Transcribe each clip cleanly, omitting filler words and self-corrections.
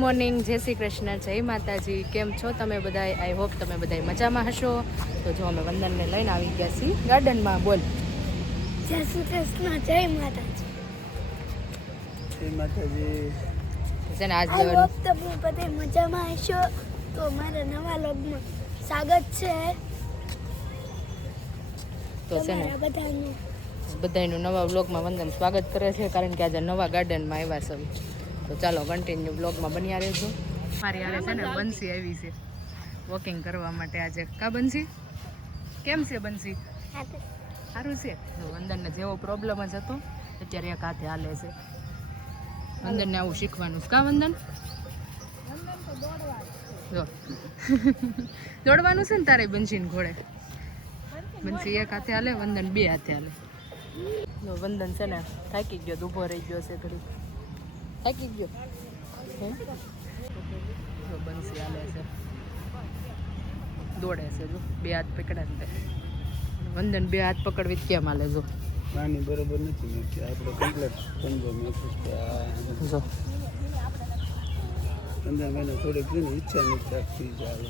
Morning, જય શ્રી કૃષ્ણ, જય માતાજી. કેમ છો તમે બધા? આઈ હોપ તમે બધા મજામાં હશો. તો જો અમે વંદનને લઈને આવી ગયા છીએ ગાર્ડનમાં. બોલ જય શ્રી કૃષ્ણ, જય માતાજી. જય માતાજી. છે ને આજ આઈ હોપ તમે બધા મજામાં હશો. તો મારા નવા વ્લોગમાં સ્વાગત છે. તો છે ને બધાનું નવા વ્લોગમાં વંદન સ્વાગત કરે છે, કારણ કે આજે નવા ગાર્ડનમાં આવ્યા છે. તો ચાલો કન્ટિન્યુ બ્લોગમાં બન્યા રહેજો. મારી હારે છે ને બંસી આવી છે વોકિંગ કરવા માટે આજે. કા બંસી, કેમ છે બંસી? સારું છે. વંદનને જેવો પ્રોબ્લેમ જ હતો અત્યારે એક હાથે હાલે છે. વંદનને આવું શીખવાનું છે. કા વંદન? જો દોડવાનું છે ને તારે બંસીને ઘોડે. બંસી એક હાથે હાલે, વંદન બે હાથે હાલે. વંદન છે ને થાકી ગયો, ઊભો રહી ગયો છે ઘડી. થાકી ગયો. બંસી હાલે છે, દોડે છે. જો બે હાથ પકડ્યા ને વંદન બે હાથ પકડવી કેમ હાલે? જો નાની બરોબર નથી કે આપણે કમ્પ્લીટ સમજો મેસેજ કે આ જો અંદર મને થોડીક ઈચ્છા નથી રાખતી જાય.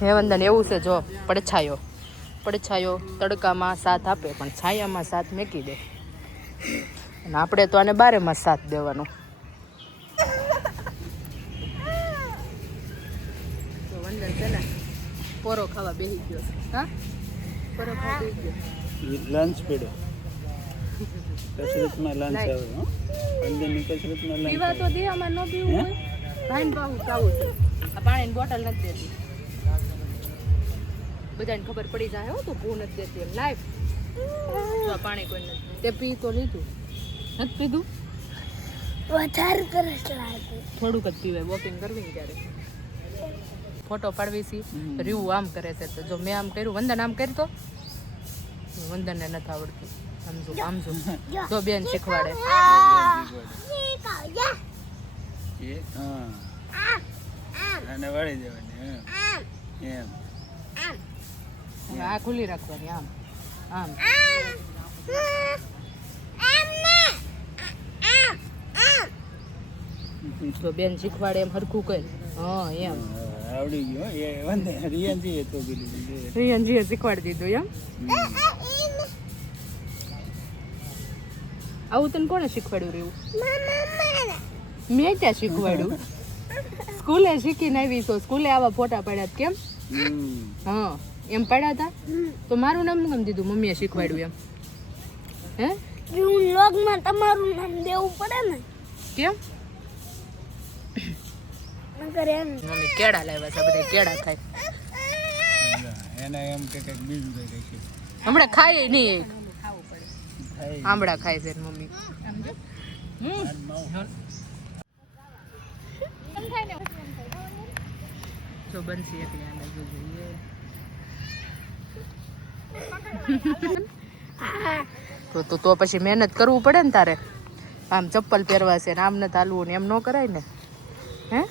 હે વંદન એવું છે. જો પડછાયો તડકામાં સાથ આપે, પણ છાયામાં સાથ મેકી દે. અને આપણે તો આને બારેમાં સાથ દેવાનો. તો વંદન છે ને પોરો ખાવા બેસી ગયો છે. હા, પોરો ખાવા બેસી ગયો. લંચ પેડો કસરતમાં લંચ આવે. અંદરની કસરતમાં લંચ પીવા તો દે, આમાં ન પીવું હોય. ભાઈને પાવું ખાવું છે. આ પાણીની બોટલ નથી દેતી. બધાને ખબર પડી જાય હો, તું ભૂ નથી દેતી એમ. લાઈફ પાણી કોઈ નથી. તે પી તો લીધું, નથી પીધું? વધારે તરસ લાગે. થોડુંક જ પીવાય વોકિંગ કરવી ને ત્યારે. ફોટો પાડવી છે. રીવું આમ કરે છે, તો જો મેં આમ કર્યું, વંદન આમ કર્યું તો વંદનને નથી આવડતું. આમ જો બેન શીખવાડે. અને વાળી દેવાની એમ. આ ખુલ્લી રાખવાની. આમ આમ તો બેન શીખવાડે એમ હરખું કર. હા એમ આવડી ગયો. એ વંદે રિયાજી તો રિયાનજીએ શીખવાડી દીધું એમ. આવું તને કોણે શીખવાડ્યું? રહ્યું મેં ત્યાં શીખવાડ્યું. સ્કૂલે શીખીને આવી તો સ્કૂલે આવા ફોટા પાડ્યા. કેમ? હા એમ પાડ્યા હતા. તો મારું નામ કેમ દીધું? મમ્મીએ શીખવાડ્યું એમ. હે વ્લોગમાં તમારું નામ દેવું પડે ને. કેમ? નકર એમ મમ્મી કેળા લાવ્યા છે, બધા કેળા ખાય. એના એમ કે કંઈક બીજું કંઈ છે. હમણાં ખાય નહીં. આંબળા ખાય છે મમ્મી. જો બંસી એકલી આને જોઈએ. તો પછી મહેનત કરવું પડે ને તારે. આમ ચપ્પલ પહેરવા છે ને આમ નથી હાલવું ને એમ ન કરાય ને. હે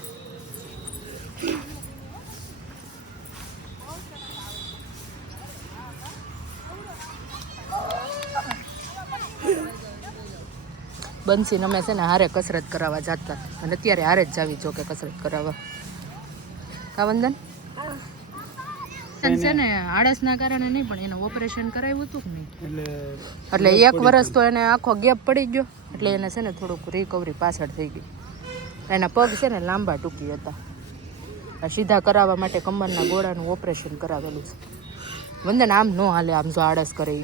બંસીને અમે છે ને હારે કસરત કરાવવા જતા, અને અત્યારે હારે જ જાવી જો કે કસરત કરાવવા. કા વંદન? છે ને આળસના કારણે નહીં, પણ એને ઓપરેશન કરાવ્યું હતું કે નહીં, એટલે 1 વર્ષ તો એને આખો ગેપ પડી ગયો. એટલે એને છે ને થોડુંક રિકવરી પાછળ થઈ ગઈ. એના પગ છે ને લાંબા ટૂંકી હતા. સીધા કરાવવા માટે કમરના ગોળાનું ઓપરેશન કરાવેલું છે. વંદન આમ ન હાલે, આમ જો આળસ કરે.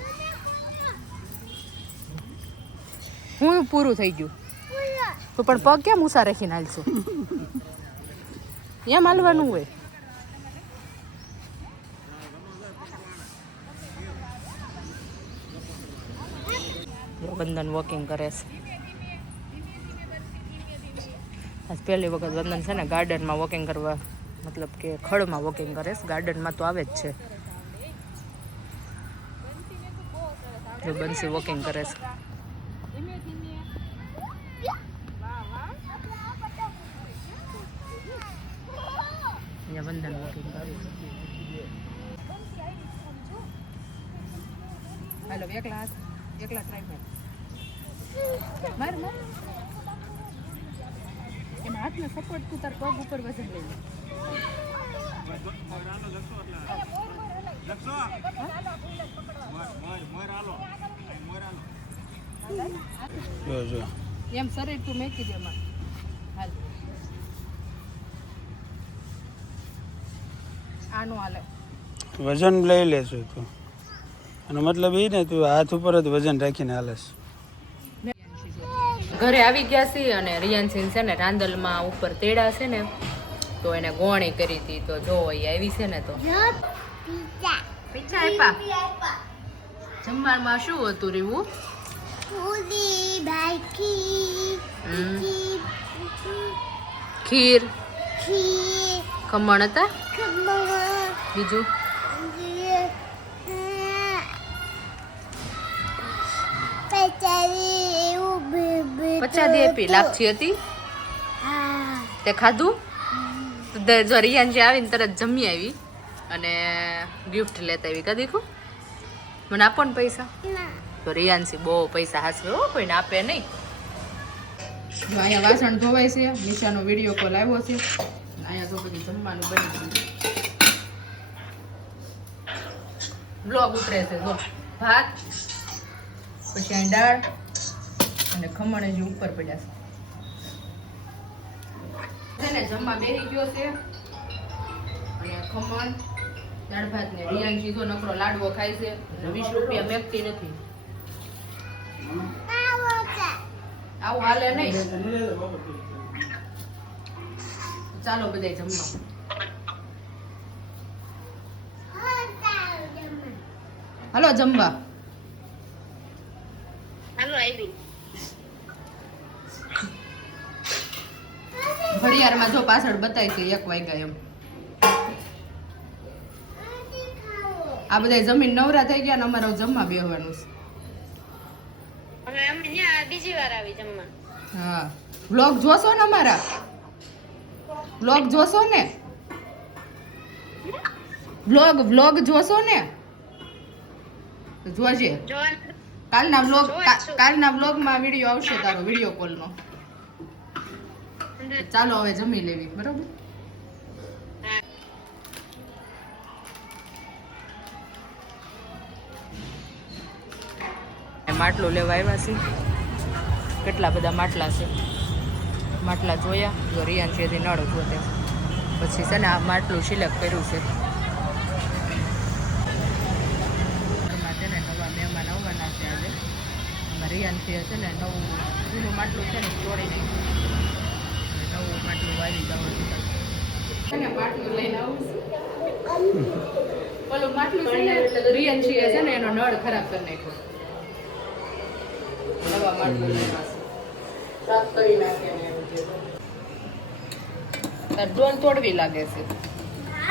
હું પૂરું થઈ ગયું તો પણ પગ કેમ ઊંચા રાખીને હાલશું? એમ હાલવાનું હોય. વંદન વોકિંગ કરે છે. આજ પહેલી વખત વંદન છે ને ગાર્ડનમાં વોકિંગ કરવા, મતલબ કે ખડમાં વોકિંગ કરે છે. ગાર્ડનમાં તો આવે જ છે. જો બંસી વોકિંગ કરે છે. વંદન વોકિંગ કરે. હાલો એકલા ટ્રાય માર. એના હાથને સપોર્ટ તું તાર પગ ઉપર વજન લઈ લે. જો એમ શરીર તું મેકી દે એમાં. હાલ આનું હાલે. વજન લઈ લેશું તું, અને મતલબ એ ને તું હાથ ઉપર જ વજન રાખીને હાલેશ. ઘરે આવી ગયા છીએ અને રિયાન્સિન છે ને રાંદલમાં ઉપર તેડા છે ને તો એને ગોણી કરી હતી. તો જો એ આવી છે ને તો પીછા આપ્યા. જમવામાં શું હતું રીવું? ખીર, ખમણ હતા. બીજું પચાદી આપી. લાપસી હતી તે ખાધું. જો રિયાન્સી આવીને તરત જમી આવી અને ગિફ્ટ લેતા આવી. કદી કહું મને આપો ને પૈસા. તો રિયાન્સી બહુ પૈસા હાસવે હો, કોઈને આપે નહીં. જો અહીંયા વાસણ ધોવાય છે, નિશાનો વિડીયો કોલ આવ્યો છે. અહીંયા તો પછી જમવાનું બની ગયું. બ્લોગ ઉતરે છે. જો ભાત, પછી અહીં દાળ અને ખમણ હજી ઉપર પડ્યા છે ને. જમવા બેસી ગયો છે અને ખમણ દાળ ભાત ને રિયાન્સી જો નકરો લાડવો ખાય છે. 20 રૂપિયા મેકતી નથી. આવું હાલે નહીં. ચાલો બધા જમવા. હાલો જમવા. ઘડિયાળમાં જો પાછળ બતાય છે 1 વાગ્યા એમ. આ બધા જમીન નવરા થઈ ગયા ને અમારે જમવા બેહવાનું છે. હા વ્લોગ જોશો ને અમારા? વ્લોગ જોશો ને? વ્લોગ જોશો ને? જોજે. કાલના વ્લોગમાં વિડીયો આવશે તારો, વિડીયો કોલનો. ચાલો હવે જમી લેવી. બરોબર. માટલું લેવા આવ્યા છે. કેટલા બધા માટલા છે. માટલા જોયા. જો રિયાન્સી હજી નળ ગોતે પછી છે ને આ માટલું સિલેક્ટ કર્યું છે. ઘરમાં છે ને નવા મહેમાન આવવાના છે આજે. આમાં રિયાન્સી છે ને નવું જૂનું માટલું છે ને તોડી નાખ્યું. નવું માટલું વાવી જવાનું છે ને. માટલું લઈને આવું છું. પેલું માટલું છે ને એટલે રિયાન્સી છે ને એનો નળ ખરાબ કરી નાખ્યો. નવા માટલું લેવા છે. સાફ કરી નાખે ને એવું છે. તાર ડોલ તોડવી લાગે છે.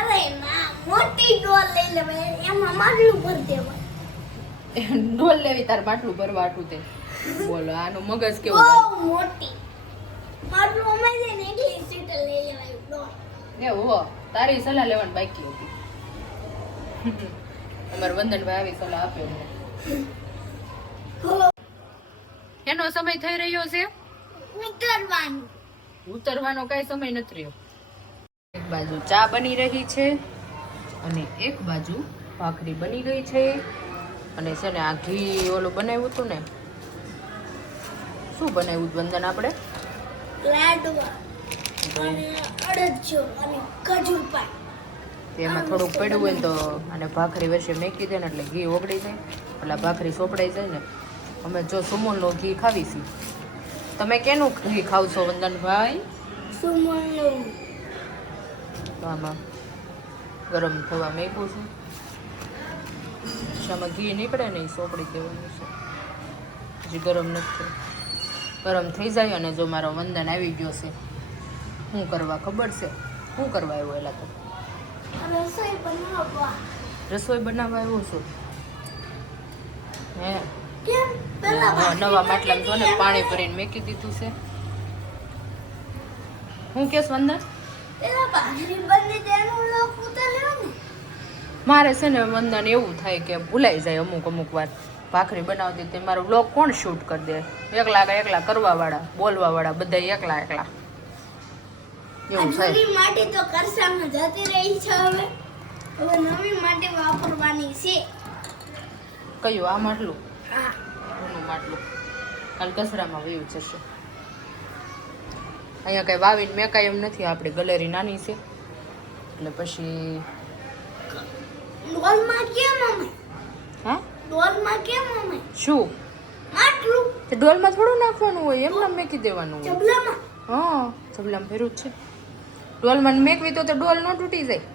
અરે માં મોટી ડોલ લઈ લેવાય, એમાં માટલું ભર દેવાય. ડોલ લેવી તાર માટલું ભરવા આટું તે. બોલો આનું મગજ કેવું બહુ મોટી માટલું અમારે છે ને એટલી સીટ લઈ લેવાય ડોલ. એવું હો. તારી સલાહ લેવાની બાકી હતી. અમારે વંદનભાઈ આવી સલાહ આપે મને. એનો સમય થઈ રહ્યો છે. ઉતરવાનું. ઉતરવાનો કઈ સમય નથી રહ્યો. એક બાજુ ચા બની રહી છે અને એક બાજુ ભાખરી બની ગઈ છે. અને છે ને આ ઘી ઓલું બનાવ્યું હતું ને, શું બનાવ્યું વંદન આપણે? લાડવા અને અડદજો અને ખજૂર પાક. એમાં થોડુંક પડ્યું હોય ને તો અને ભાખરી વર્ષે મેકી દે ને એટલે ઘી ઓગળી જાય, એટલે ભાખરી સોપડાઈ જાય ને. અમે જો સુમૂલનું ઘી ખાવી છીએ. તમે કેનું ઘી ખાવ છો વંદનભાઈ? સુમનનું. તો આમાં ગરમ થવા મેકું છું. આમાં ઘી નીકળે ને એ સોપડી દેવાનું છે. હજી ગરમ નથી થયું. ગરમ થઈ જાય અને જો મારો વંદન આવી ગયો છે. શું કરવા ખબર છે? શું કરવા આવ્યો? એલા તો રસોઈ બનાવવા. રસોઈ બનાવવા આવ્યો છું. હે કેમ? પેલા હા, નવા માટલામાં જો ને પાણી ભરીને મેકી દીધું છે. હું કેસ વંદન? પેલા ભાખરી બની તેનું લોક ઉતર્યો ને. મારે છે ને વંદન એવું થાય કે ભૂલાઈ જાય અમુક વાર. ભાખરી બનાવતી તે મારો બ્લોગ કોણ શૂટ કરી દે? એકલા કરવા વાળા, બોલવા વાળા બધા એકલા. એવું થાય. જૂની માટી તો કરસામાં જતી રહી છે. હવે નવી માટી વાપરવાની છે. કયું આ માટલું? હા, જૂનું માટલું કાલ કચરામાં વયું જશે. અહીંયા કઈ વાવીને મેં કાંઈ એમ નથી, આપણી ગલેરી નાની છે એટલે પછી ડોલમાં કેમ અમે? હા ડોલમાં કેમ અમે? શું માટલું તે ડોલમાં થોડું નાખવાનું હોય, એમને મેકી દેવાનું હોય. ચબલામાં. હા ચબલામાં ભેરું જ છે. ડોલમાં મેકવી તો ડોલ ન તૂટી જાય.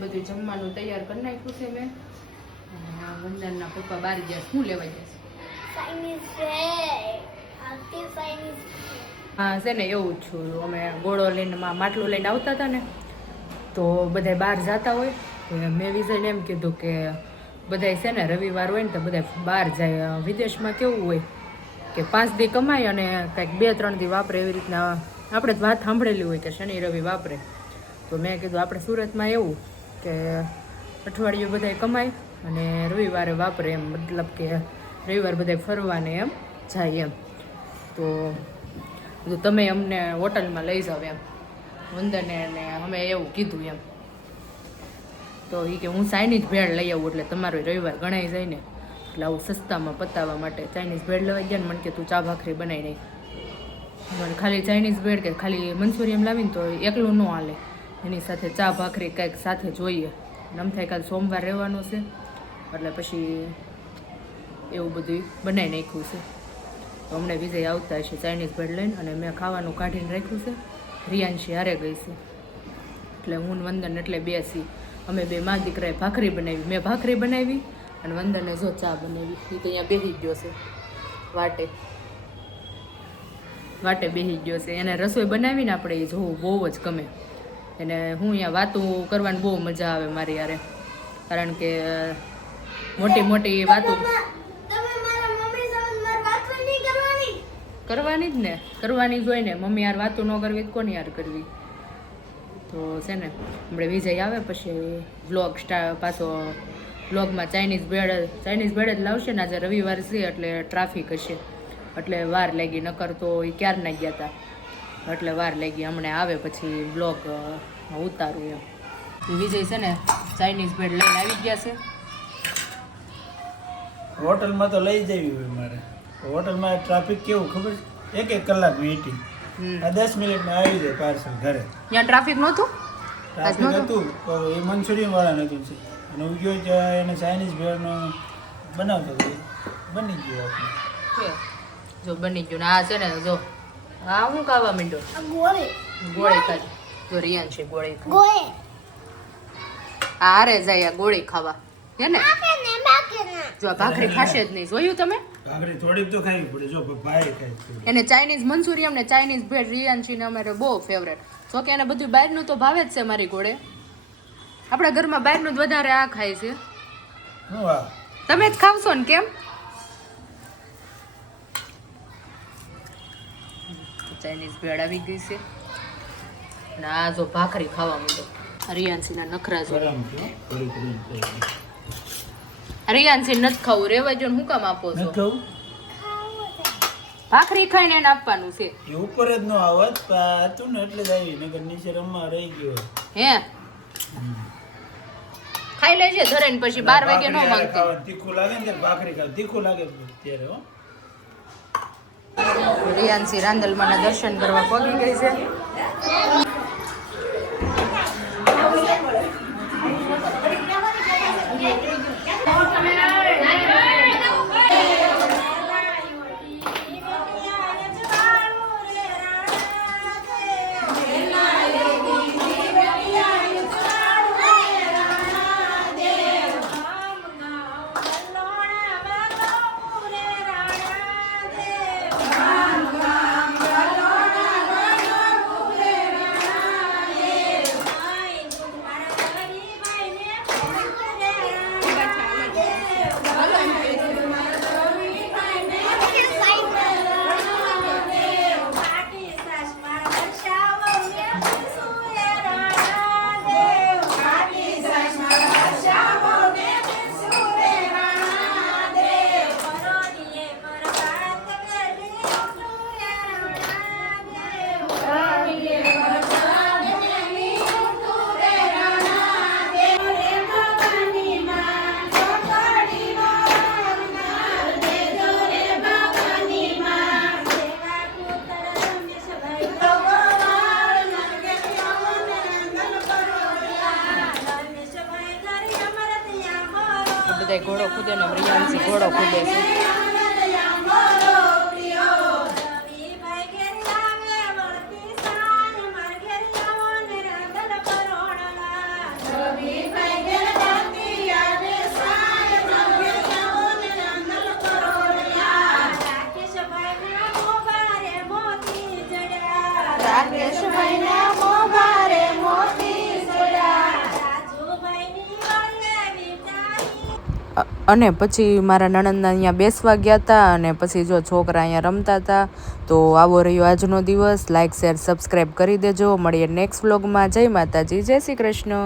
બધું જમવાનું તૈયાર કરી નાખ્યું છે મેં. અને વંદનના પપ્પા બહાર ગયા, શું લેવા ગયા છે? ચાઇનીઝ છે. આખી ચાઇનીઝ. હા છે ને એવું જ છું. અમે ગોળો લઈને માટલું લઈને આવતા હતા ને, તો બધા બહાર જતા હોય તો મેં વિજયને એમ કીધું કે બધાય છે ને રવિવાર હોય ને તો બધા બહાર જાય. વિદેશમાં કેવું હોય કે 5 દી કમાય અને કંઈક 2-3 દી વાપરે, એવી રીતના આપણે જ વાત સાંભળેલી હોય કે શનિ રવિ વાપરે. તો મેં કીધું આપણે સુરતમાં એવું કે અઠવાડિયું બધાય કમાય અને રવિવારે વાપરે, એમ મતલબ કે રવિવાર બધાય ફરવાને એમ જાય એમ. તો કીધું તમે અમને હોટલમાં લઈ જાઓ એમ, વંદને અને અમે એવું કીધું એમ. તો એ કે હું ચાઇનીઝ ભેળ લઈ આવું એટલે તમારો રવિવાર ગણાઈ જાય ને, એટલે આવું સસ્તામાં પતાવવા માટે ચાઇનીઝ ભેળ લેવા ગયા ને મને કે તું ચા ભાખરી બનાવી નહીં. મને ખાલી ચાઇનીઝ ભેળ કે ખાલી મંચુરિયન લાવીને તો એકલું ન હાલે, એની સાથે ચા ભાખરી કંઈક સાથે જોઈએ. આમ થાય કાલ સોમવાર રહેવાનું છે એટલે પછી એવું બધું બનાવી નાખ્યું છે. તો હમણાં વિજય આવતા હશે ચાઇનીઝ ભેળ લઈને, અને મેં ખાવાનું કાઢીને રાખ્યું છે. રિયાંશી હારે ગઈ છે એટલે હું ને વંદન એટલે બેસી અમે બે મા દીકરાએ ભાખરી બનાવી, મેં ભાખરી બનાવી અને વંદને જો ચા બનાવી. એ તો અહીંયા બેસી ગયો છે વાટે બેસી ગયો છે. એને રસોઈ બનાવીને આપણે એ જોવું બહુ જ ગમે એને. હું અહીંયા વાતો કરવાની બહુ મજા આવે મારી યારે, કારણ કે મોટી મોટી વાતો તમે મારા મમ્મી સાથે મારી વાતો નહીં કરવાની. કરવાની જ ને, કરવાની જ હોય ને. મમ્મી યાર વાતો ન કરવી તો કોની યાર કરવી. તો છે ને હમણાં વિજય આવે પછી વ્લોગ પાછો વ્લોગમાં ચાઇનીઝ ભેળ જ લાવશે ને. આજે રવિવાર છે એટલે ટ્રાફિક હશે એટલે વાર લાગી, નકર તો એ ક્યારના ગયા હતા એટલે વાર લાગી. હમણાં આવે પછી વ્લોગ ઉતારું એમ. વિજય છે ને ચાઇનીઝ ભેળ લઈને આવી ગયા છે. હોટલમાં તો લઈ જવી હોય મારે. હોટલમાં ટ્રાફિક કેવું ખબર છે, 1 કલાક વેઇટિંગ. આ 10 મિનિટમાં આવી જાય પાર્સલ ઘરે. ત્યાં ટ્રાફિક નહોતું? ટ્રાફિક હતું તો એ મંચુરિયન વાળા નહોતું છે, અને હું ગયો ત્યાં એને ચાઇનીઝ ભેળનો બનાવતો હતો, બની ગયું આપણે. જો બની ગયું ને આ છે ને જો આ હું ખાવા માંડ્યો આ ગોળી ગોળી ખાધી. જો રિયાન છે ગોળી ખાધી. ગોળી આ હારે જાય આ ગોળી ખાવા હે ને. બાકી જો આ ભાખરી ખાશે જ નહીં, જોયું તમે? ભાખરી થોડીક તો ખાવી પડે. જો ભાઈ ખાય એને ચાઇનીઝ મંચુરિયન ને ચાઇનીઝ ભેળ રિયાન ને અમારે બહુ ફેવરેટ. જો કે એને બધું બહારનું તો ભાવે જ છે મારી ઘોડે. આપણા ઘરમાં બહારનું જ વધારે આ ખાય છે. હું વાહ તમે જ ખાવશો ને કેમ? ચાઇનીઝ ભેળ આવી ગઈ છે અને આ જો ભાખરી ખાવા માંડો. રિયાન્સીના નખરા જો. ગરમ છે થોડી થોડી રિયાન્સી નથી ખાવું, રેવા જો ને હું કામ આપો છો? નથી ખાવું. ભાખરી ખાઈને એને આપવાનું છે. એ ઉપર જ ન આવત હતું ને એટલે જ આવી, નગર નીચે રમવા રહી ગયો. હે ખાઈ લેજે ધરે ને પછી 12 વાગે ન માંગતી. ખાવાનું તીખું લાગે ને ત્યારે ભાખરી ખાવ, તીખું લાગે ત્યારે હો. રિયાન્સી રાંદલમાના દર્શન કરવા પહોંચી ગઈ છે. બધા ઘોડો ખુદે ને રિયાંશી ઘોડો ખુદે છે. અને પછી મારા નણંદના અહીંયા બેસવા ગયા હતા અને પછી જો છોકરા અહીંયા રમતા હતા. તો આવો રહ્યો આજનો દિવસ. લાઇક શેર સબસ્ક્રાઈબ કરી દેજો. મળીએ નેક્સ્ટ વ્લોગમાં. જય માતાજી, જય શ્રી કૃષ્ણ.